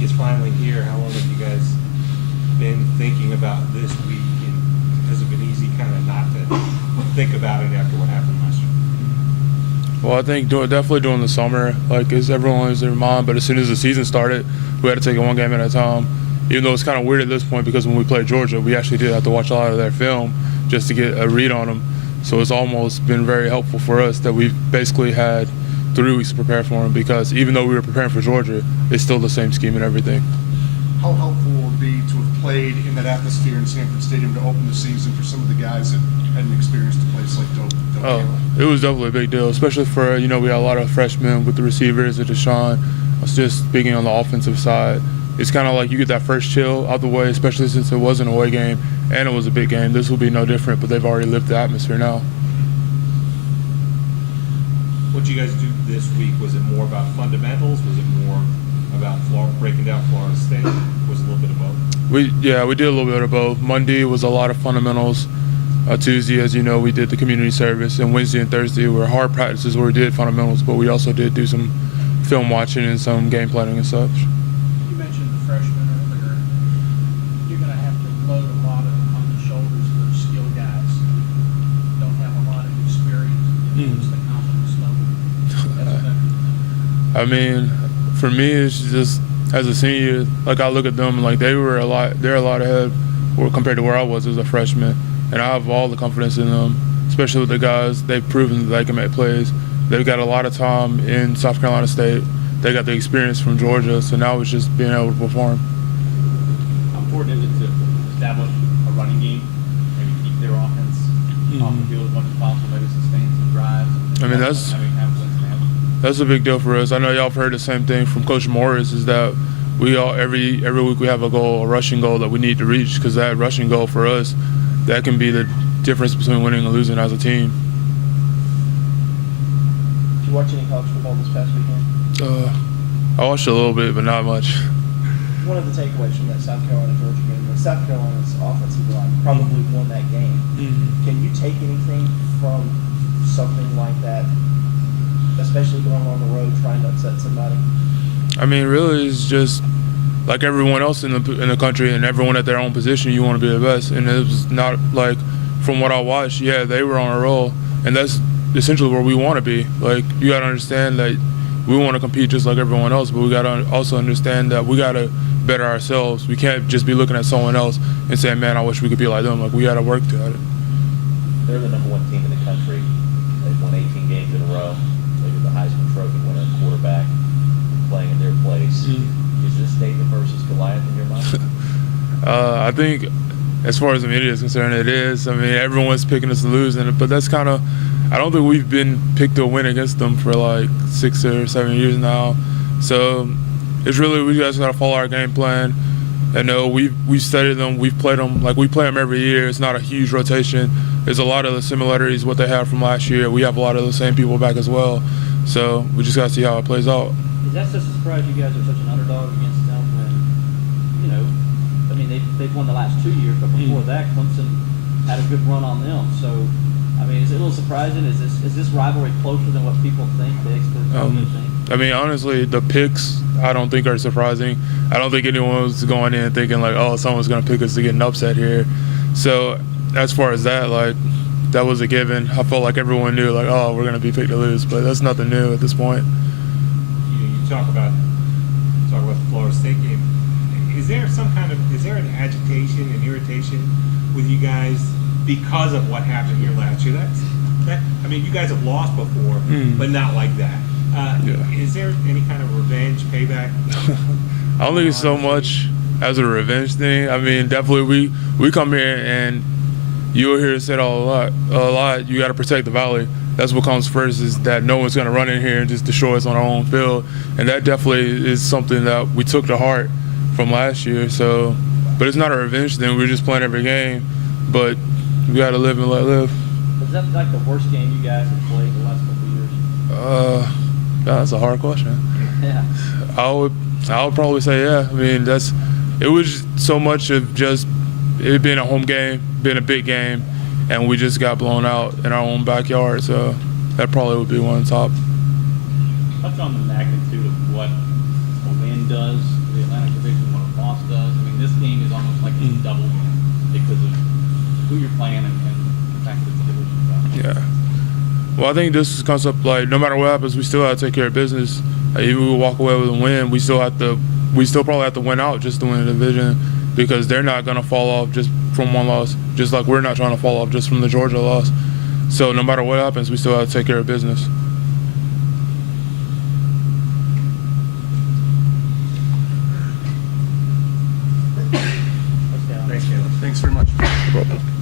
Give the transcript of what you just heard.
week is finally here. How long have you guys been thinking about this week? And has it been easy kind of not to think about it after what happened last year? Well, I think definitely during the summer, like as everyone was in their mind, but as soon as the season started, we had to take it one game at a time. Even though it's kind of weird at this point because when we played Georgia, we actually did have to watch a lot of their film just to get a read on them. So it's almost been very helpful for us that we've basically had 3 weeks to prepare for them, because even though we were preparing for Georgia, it's still the same scheme and everything. How helpful will it be to have played in that atmosphere in Sanford Stadium to open the season for some of the guys that hadn't experienced a place like Kalon? It was definitely a big deal, especially for, we had a lot of freshmen with the receivers and Deshaun. I was just speaking on the offensive side. It's kind of like you get that first chill out the way, especially since it was an away game and it was a big game. This will be no different, but they've already lived the atmosphere now. What did you guys do this week? Was it more about fundamentals? Was it more about breaking down Florida State? Was it a little bit of both? We did a little bit of both. Monday was a lot of fundamentals. Tuesday, as you know, we did the community service, and Wednesday and Thursday were hard practices where we did fundamentals, but we also did do some film watching and some game planning and such. You mentioned the freshmen earlier. You're going to have to load a lot on the shoulders of those skilled guys who don't have a lot of experience. What's the confidence level? I mean, for me, it's just as a senior, like I look at them, like they're a lot ahead compared to where I was as a freshman. And I have all the confidence in them, especially with the guys. They've proven that they can make plays. They've got a lot of time in South Carolina State. They got the experience from Georgia, so now it's just being able to perform. How important is it to establish a running game, maybe keep their offense off the field as much as possible, maybe sustain some drives? I mean, that's a big deal for us. I know y'all have heard the same thing from Coach Morris, is that we all every week we have a goal, a rushing goal that we need to reach, because that rushing goal for us, that can be the difference between winning and losing as a team. Did you watch any college football this past weekend? I watched a little bit, but not much. One of the takeaways from that South Carolina-Georgia game was South Carolina's offensive line probably won that game. Can you take anything from something like that, especially going on the road trying to upset somebody? I mean, really, it's just like everyone else in the country and everyone at their own position, you want to be the best. And it was not like, from what I watched, they were on a roll. And that's essentially where we want to be. Like, you got to understand that we want to compete just like everyone else, but we got to also understand that we got to better ourselves. We can't just be looking at someone else and saying, man, I wish we could be like them. Like, we got to work at it. They're the #1 team in the country. They've won 18 games in a row. They were the Heisman Trophy winner quarterback playing in their place. Is this David versus Goliath in your mind? I think as far as the media is concerned, it is. I mean, everyone's picking us to lose, but that's kind of, I don't think we've been picked to win against them for like 6 or 7 years now. So it's really, we just got to follow our game plan. And we've studied them, we've played them, like we play them every year. It's not a huge rotation. There's a lot of the similarities what they have from last year. We have a lot of the same people back as well. So we just got to see how it plays out. Is that such a surprise you guys are such an underdog against them when, I mean, they've won the last 2 years, but before that, Clemson had a good run on them. So, I mean, is it a little surprising? Is this rivalry closer than what people think, the experts think? I mean, honestly, the picks I don't think are surprising. I don't think anyone was going in thinking like, oh, someone's going to pick us to get an upset here. So as far as that, like, that was a given. I felt like everyone knew, like, oh, we're going to be picked to lose, but that's nothing new at this point. You talk about the Florida State game. Is there an agitation and irritation with you guys because of what happened here last year? I mean, you guys have lost before, but not like that. Is there any kind of revenge, payback? I don't think it's so much as a revenge thing. I mean, definitely we come here and you'll hear it said a lot. You got to protect the Valley. That's what comes first, is that no one's going to run in here and just destroy us on our own field. And that definitely is something that we took to heart from last year. So, but it's not a revenge thing. We're just playing every game. But we got to live and let live. Was that like the worst game you guys have played the last couple of years? That's a hard question. Yeah. I would probably say yeah. I mean, it was so much of just it being a home game, being a big game, and we just got blown out in our own backyard. So that probably would be one on top. Touch on the magnitude of what a win does to the Atlanta Mm. double game because of who you're playing and the fact that it's a division. So. Yeah. Well, I think this concept, like, no matter what happens, we still have to take care of business. Like, even if we walk away with a win, we still probably have to win out just to win the division, because they're not going to fall off just from one loss, just like we're not trying to fall off just from the Georgia loss. So no matter what happens, we still have to take care of business. Thanks very much. No problem.